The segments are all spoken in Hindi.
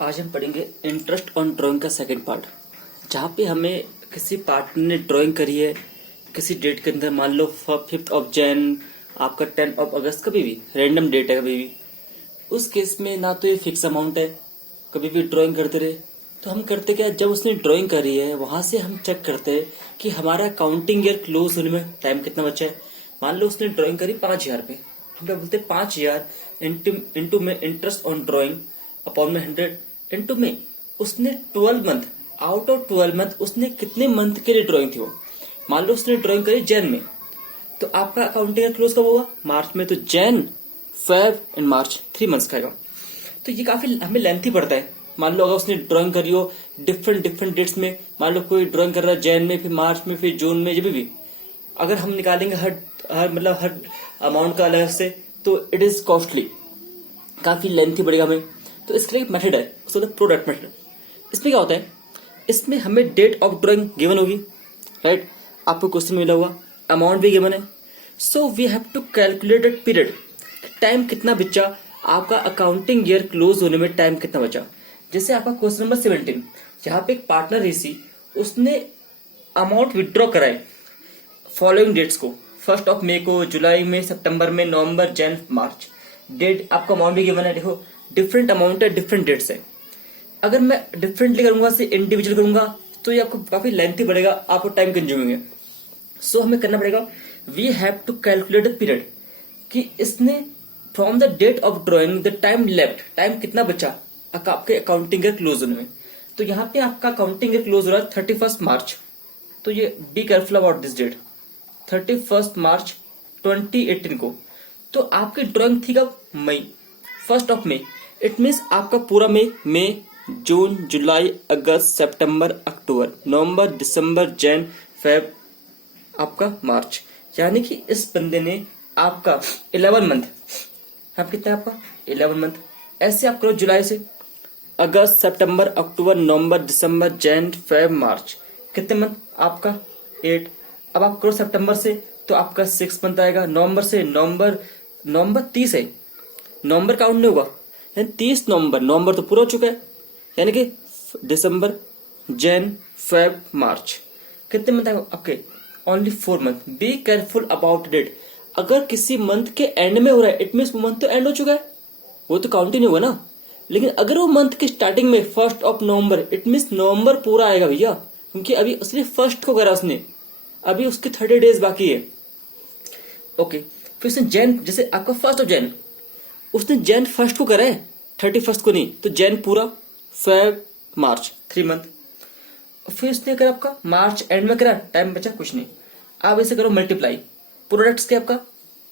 आज हम पढ़ेंगे इंटरेस्ट ऑन ड्राइंग का सेकंड पार्ट, जहाँ पे हमें किसी पार्टनर ने ड्राइंग करी है किसी डेट के अंदर, मान लो 5th ऑफ जैन, आपका 10 ऑफ अगस्त, कभी भी रैंडम डेट है कभी भी। उस केस में ना तो ये फिक्स अमाउंट है, कभी भी ड्राइंग करते रहे। तो हम करते क्या, जब उसने ड्राइंग करी है वहां से हम चेक करते हैं कि हमारा काउंटिंग ईयर क्लोज होने में टाइम कितना बचा है। मान लो उसने ड्राइंग करी 5,000 पे, हम क्या बोलते हैं 5,000 इंटू में इंटरेस्ट ऑन ड्राइंग अपॉन में 100 इंटू में उसने 12 मंथ, आउट ऑफ 12 मंथ उसने कितने मंथ के लिए ड्राइंग थी वो। मान लो उसने ड्राइंग करी जैन में, तो आपका अकाउंटिंग ईयर क्लोज कब होगा, मार्च में। तो Jain, Feb and March 3 months का आएगा। तो ये काफी हमें लेंथी पड़ता है। मान लो अगर उसने ड्राइंग करी हो डिफरेंट डेट्स में, मान लो कोई ड्राइंग कर रहा है जैन में, फिर मार्च में, फिर जून में, जब भी अगर हम निकालेंगे हर अमाउंट का अलग से, तो इट इज कॉस्टली, काफी लेंथी पड़ेगा हमें। तो इसके लिए एक मेथड है, उसका प्रोडक्ट मेथड। इसमें क्या होता है, इसमें हमें डेट ऑफ ड्राइंग गिवन होगी, राइट। आपको क्वेश्चन मिला हुआ, अमाउंट भी गिवन है। So we have to calculate that period, time कितना बचा, आपका अकाउंटिंग ईयर क्लोज होने में टाइम कितना बचा। जैसे आपका क्वेश्चन नंबर 17, जहां पे एक पार्टनर ऋषि, उसने अमाउंट विड्रॉ कराए फॉलोइंग डेट्स को, 1 ऑफ मई को, जुलाई में, सितंबर में, नवंबर, जैन, मार्च। डेट आपका अमाउंट भी गिवन है। देखो डिफरेंट अमाउंट है, डिफरेंट डेट्स है। अगर मैं डिफरेंटली करूंगा से इंडिविजुअल करूंगा तो ये आपको काफी लेंथी पड़ेगा, आपको टाइम कंज्यूमिंग है। सो हमें करना पड़ेगा, we have to calculate the period, कि इसने from the date of drawing the time left, time कितना बचा आपके अकाउंटिंग के क्लोज होने में। तो यहाँ पे आपका अकाउंटिंग के क्लोज हो रहा है 31 मार्च। तो ये be careful about this date, 31 March 2018 को। तो आपकी ड्राइंग थी कब, मई, 1 ऑफ मई। इट मीन्स आपका पूरा मई, जून, जुलाई, अगस्त, सितंबर, अक्टूबर, नवंबर, दिसंबर, जैन, फेब, आपका मार्च। यानी कि इस बंदे ने आपका 11 मंथ, आप कितना है आपका 11 मंथ। ऐसे आप करो जुलाई से अगस्त, सितंबर, अक्टूबर, नवंबर, दिसंबर, जैन, फेब, मार्च, कितने मंथ आपका 8। अब आप करो सितंबर से, तो आपका 6 मंथ आएगा। नवंबर से, नवंबर 30 है, नवंबर काउंट नहीं होगा, यानी 30 नवंबर तो पूरा हो चुका है। यानी कि दिसंबर, जैन, फेब, मार्च, कितने मंथ आएगा आपके, only 4 month. Be careful about date. अगर किसी मंथ के एंड में हो रहा है, इट मीन्स वो मंथ तो एंड हो चुका है, वो तो काउंट ही नहीं होगा ना। लेकिन अगर वो मंथ के स्टार्टिंग में 1 ऑफ नवंबर, इट मीन्स नवंबर पूरा आएगा भैया, क्योंकि अभी उसने 1 को करा उसने, अभी उसके 30 डेज बाकी है। ओके, फिर उसने जैन, जैसे आपका 1 ऑफ जैन, उसने जैन 1 को करा है, 31 को नहीं। तो जैन पूरा, फेब, मार्च 3 मंथ। फिर उसने करा आपका मार्च एंड में करा, टाइम बचा कुछ नहीं। आप इसे करो मल्टीप्लाई, प्रोडक्ट्स के आपका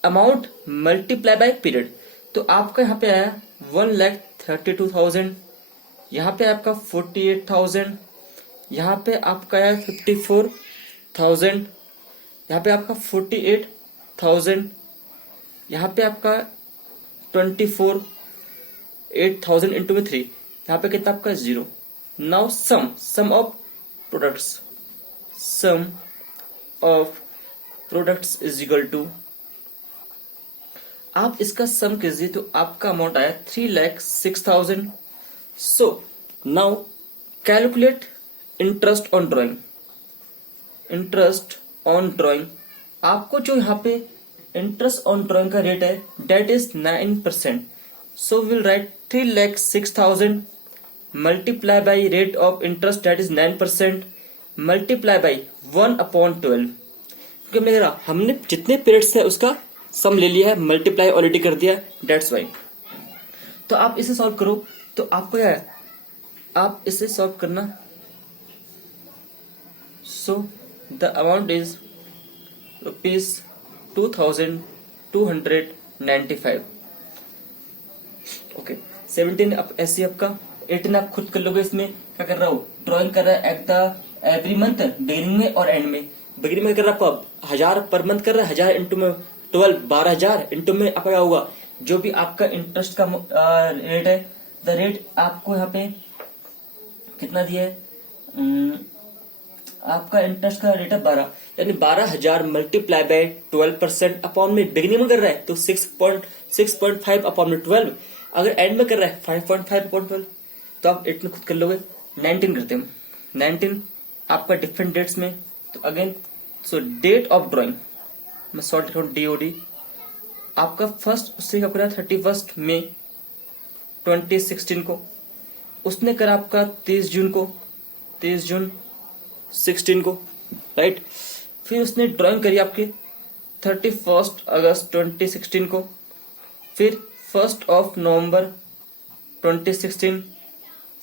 अमाउंट मल्टीप्लाई बाय पीरियड। तो आपका यहाँ पे आया 1,32,000, यहाँ पे आपका 48,000, यहाँ पे आपका आया 54,000, यहाँ पे आपका 48,000, यहाँ पे आपका 8,000 इंटू में 3, यहाँ पे कितना आपका 0। Now sum of products, sum of products is equal to, आप इसका सम कीजिए तो आपका अमाउंट आया 3,06,000। So now calculate interest on drawing. Interest on drawing, आपको जो यहाँ पे इंटरेस्ट ऑन ड्राइंग का रेट है that is 9%। So will write 3,06,000 multiply by rate of interest that is 9% multiply by 1/12। क्योंकि हमने जितने पीरियड्स है उसका सम ले लिया है, मल्टीप्लाई ऑलरेडी कर दिया, डेट्स वाई। तो आप इसे सॉल्व करो, तो आपको क्या है, आप इसे सॉल्व करना। So the amount is ₹2,295। Okay, 17 अब ऐसे आपका 18 आप खुद कर लोगे। इसमें क्या कर रहा हूँ, ड्रॉइंग कर रहा है at the every month, beginning में और एंड में। बिगिनिंग में कर रहा है आपको 1000 पर मंथ कर रहा है, 1000 इंटू में 12,000 इंटू में आपका क्या होगा, जो भी आपका इंटरेस्ट का रेट है, द रेट आपको यहाँ पे कितना दिया है, आपका इंटरेस्ट का रेट है 12, यानी 12,000 मल्टीप्लाई बाय 12% अपॉन में बिगिनिंग में कर रहा है तो 6.5 अपॉन में 12, अगर एंड में कर रहा है 5.5 अपॉन 12। तो आप 8 में खुद कर लोगे। 19 करते हैं, 19 आपका डिफरेंट डेट्स में। तो again so date of drawing मैं शॉर्ट लिख रहा हूँ DOD। आपका फर्स्ट उससे क्या करा 31 मई 2016 को, उसने करा आपका 30 जून को, 30 जून 16 को, राइट। फिर उसने ड्राइंग करी आपके 31 अगस्त 2016 को, फिर 1 नवंबर 2016,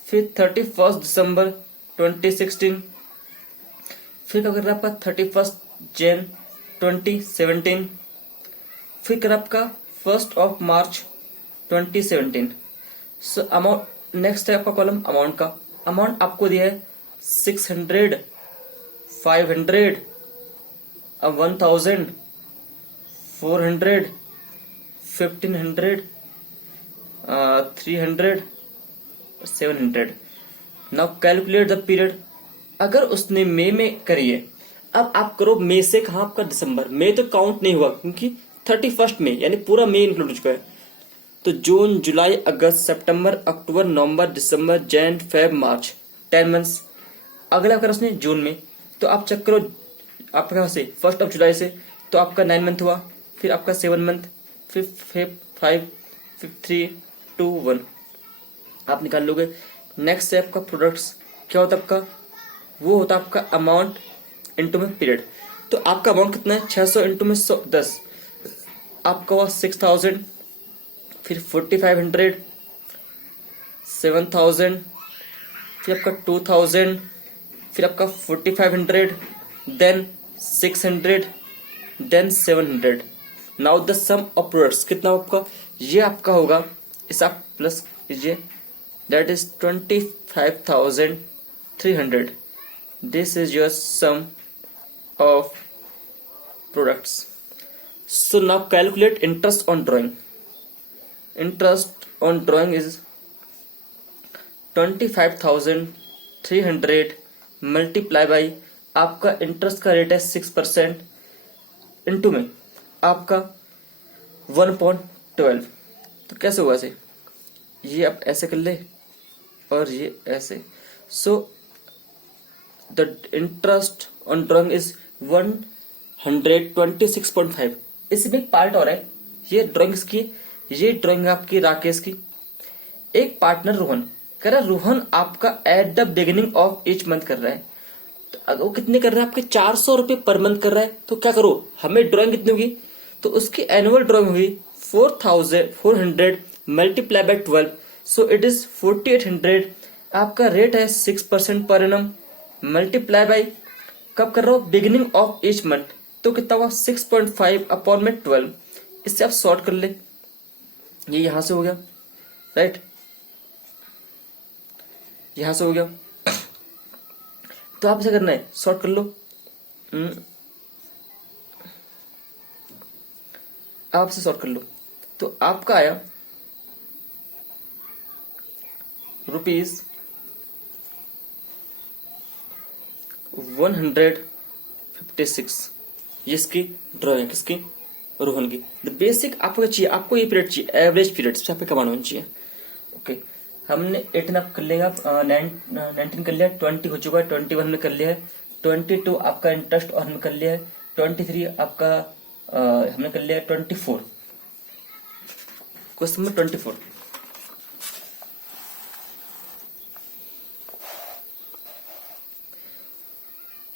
फिर 31 दिसंबर 2016, फिर क्या कर रहा है आपका 31 जैन 2017, फिर कर आपका 1 मार्च 2017। सो अमाउंट नेक्स्ट है आपका कॉलम अमाउंट का। अमाउंट आपको दिया है 600, 500, 1000, 400, 1500, 300, 700। Now calculate the period. अगर उसने मई में करी है, अब आप करो मई से कहा आपका दिसंबर। मई तो काउंट नहीं हुआ क्योंकि 31 मई यानी पूरा मई इंक्लूड हो चुका है। तो जून, जुलाई, अगस्त, सितंबर, अक्टूबर, नवंबर, दिसंबर, जैन, फेब, मार्च, 10 मंथ्स। अगला अगर उसने जून में, तो आप चेक करो आपका से 1 जुलाई से, तो आपका 9 मंथ हुआ, फिर आपका 7 मंथ, फिर 5, 3, 2, 1 आप निकाल लोगे। नेक्स्ट है आपका प्रोडक्ट्स। क्या होता है आपका, वो होता है आपका अमाउंट इंटू में पीरियड। तो आपका अमाउंट कितना है 600 इंटू में 10, आपका हुआ 6000, फिर 4500, 7000, फिर आपका 2000, फिर आपका 4500, then 600, then 700। Now the sum of products कितना आपका, ये आपका होगा, इस आप प्लस कीजिए, that is 25,300। This is your sum of products. So now calculate interest on drawing. Interest on drawing is 25,300 multiply by आपका इंटरेस्ट का रेट है 6% इंटू में आपका 1.12। तो कैसे हुआ से, ये आप ऐसे कर ले और ये ऐसे। So the interest on drawing is 126.5। इसमें एक पार्ट और है, ये ड्राइंग्स की, ये ड्राइंग आपकी राकेश की। एक पार्टनर रोहन कर रहा है, रोहन आपका at the beginning of each month कर रहा है। तो अगर वो कितने कर रहा है आपके 400 रुपए पर मंथ कर रहा है, तो क्या करो, हमें ड्राइंग कितनी होगी, तो उसकी एनुअल ड्राइंग हुई 4,400 multiply by 12, so it is 4800। आपका रेट है 6% पर एनम मल्टीप्लाई बाय कब कर रहा हो, बिगिनिंग ऑफ ईच मंथ, तो कितना हुआ 6.5 अपॉन में 12। इससे आप सॉर्ट कर ले, ये यहां से हो गया, राइट, यहां से हो गया। तो आप इसे करना है, सॉर्ट कर लो। आप से सॉर्ट कर लो, तो आपका आया ₹156। ये इसकी ड्रॉइंग है, किसकी, रोहन की। द बेसिक आपको चाहिए, आपको ये पीरियड चाहिए, एवरेज पीरियड से आपको कमाना होना चाहिए। ओके, हमने 18 आप कर लेगा, 19 कर लिया, 20 हो चुका है, 21 हमने कर लिया है, 22 आपका इंटरेस्ट और हमने कर लिया है, 23 आपका हमने कर लिया है, 24 क्वेश्चन नंबर 24।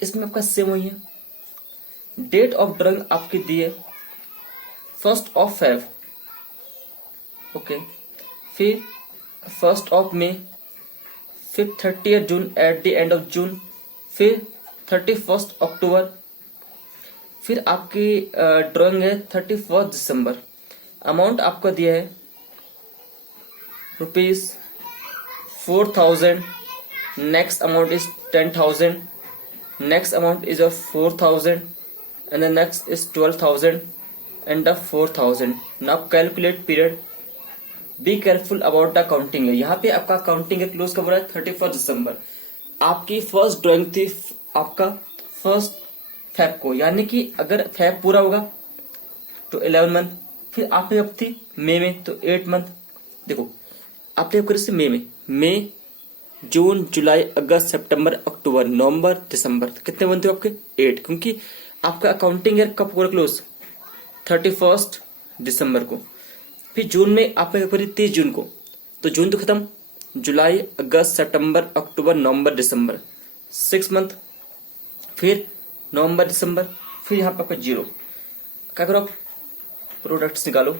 इसमें आपका सेम वही है, डेट ऑफ ड्रॉइंग आपकी दी है 1 फेब, ओके, फिर 1 मई, फिर 30 June at the end of June, फिर 31 अक्टूबर, फिर आपकी ड्राइंग है 31 दिसंबर। अमाउंट आपका दिया है ₹4000, next amount is 10,000, next amount is of 4,000 and the next is 12,000 and the 4,000। now calculate period, be careful about the counting है, यहाँ पे आपका काउंटिंग है क्लोज कब हो रहा है 31 दिसंबर। आपकी फर्स्ट ड्राइंग थी आपका 1 फेब को, यानी कि अगर फेब पूरा होगा तो 11 मंथ, फिर आपने अब थी मई में तो 8 मंथ। देखो आपने अब करी मई में, मई जून, जुलाई, अगस्त, सितंबर, अक्टूबर, नवंबर, दिसंबर। कितने बनते हो आपके? 8, क्योंकि आपका अकाउंटिंग ईयर कब पूरा क्लोज? 31 दिसंबर को। फिर जून में आपका करीब 30 जून को, तो जून तो खत्म, जुलाई, अगस्त, सितंबर, अक्टूबर, नवंबर, दिसंबर, 6 मंथ। फिर नवंबर, दिसंबर, फिर यहाँ पर आपका 0। क्या करो आप? प्रोडक्ट्स निकालो,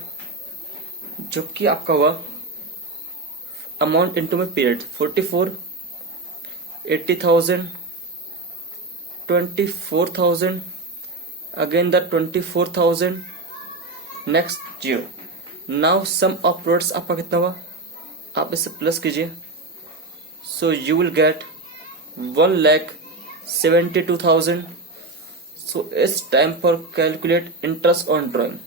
जो कि आपका हुआ अमाउंट इनटू में period 44, 80,000, 24,000, again the 24,000, next 0। Now sum of products आपका कितना हुआ? आप इसे प्लस कीजिए, so you will get 1,72,000। So it's time for calculate interest on drawing.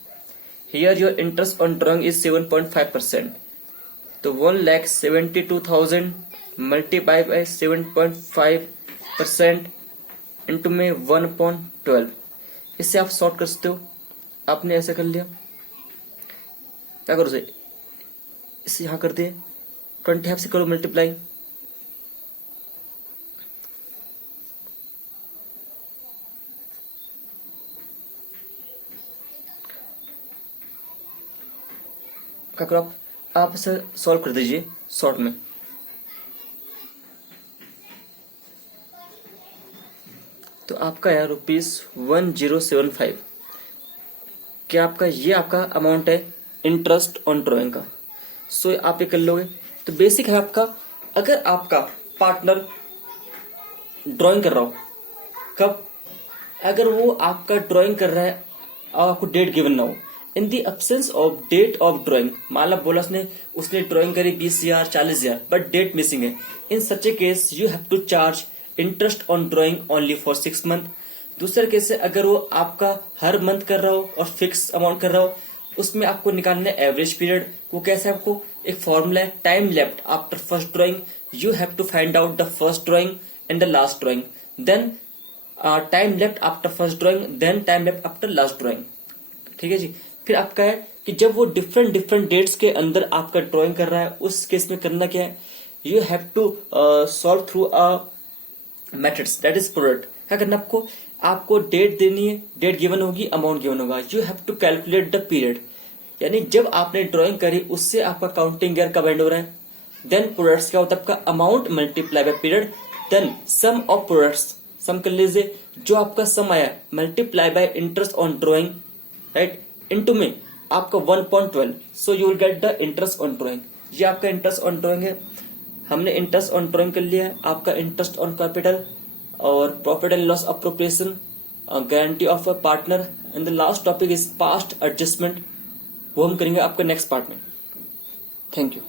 Here your interest on drawing is 7.5%. तो 1,72,000 multiplied by 7.5% इंटू में 1/12। इससे आप सॉर्ट कर सकते हो। आपने ऐसा कर लिया, क्या करो से इसे यहाँ कर दिए, 20 से करो मल्टीप्लाई, क्या करो आप इसे सॉल्व कर दीजिए शॉर्ट में। तो आपका है ₹1075। क्या आपका ये आपका अमाउंट है इंटरेस्ट ऑन ड्राइंग का। सो आप ये कर लोगे। तो बेसिक है आपका, अगर आपका पार्टनर ड्राइंग कर रहा हो, कब? अगर वो आपका ड्राइंग कर रहा है और आपको डेट गिवन ना हो, in the absence of date of drawing, मान बोला उसने ड्राइंग करी 20,000 40,000 बट डेट मिसिंग है, in such a case you have to charge interest on drawing only for 6 month. दूसरे केस है, अगर वो आपका हर मंथ कर रहा हो और फिक्स अमाउंट कर रहा हो, उसमें आपको निकालना है एवरेज पीरियड। वो कैसे? आपको एक फॉर्मूला है, time left after first drawing, you have to find out the first drawing and the last drawing, then time left after first drawing, then time left after last drawing. ठीक है जी। फिर आपका है कि जब वो डिफरेंट डेट्स के अंदर आपका ड्राइंग कर रहा है, उस केस में करना क्या है, you have to solve through a methods, that is product. क्या करना आपको डेट देनी है, डेट गिवन होगी, अमाउंट गिवन होगा, you have to calculate the period, यानी जब आपने ड्राइंग करी उससे आपका काउंटिंग ईयर कब एंड हो रहा है, देन प्रोडक्ट्स क्या होता है आपका amount multiply by period, then sum of products, sum कर लीजिए, जो आपका सम आया multiply by interest on drawing, right, into में आपका 1/12, so you will get the interest on drawing. ये आपका इंटरेस्ट ऑन ड्राइंग है। हमने इंटरेस्ट ऑन ड्राइंग कर लिया है। आपका इंटरेस्ट ऑन कैपिटल और profit and loss appropriation, guarantee of a partner, and the last topic is past adjustment, वो हम करेंगे आपके नेक्स्ट पार्ट में। Thank you.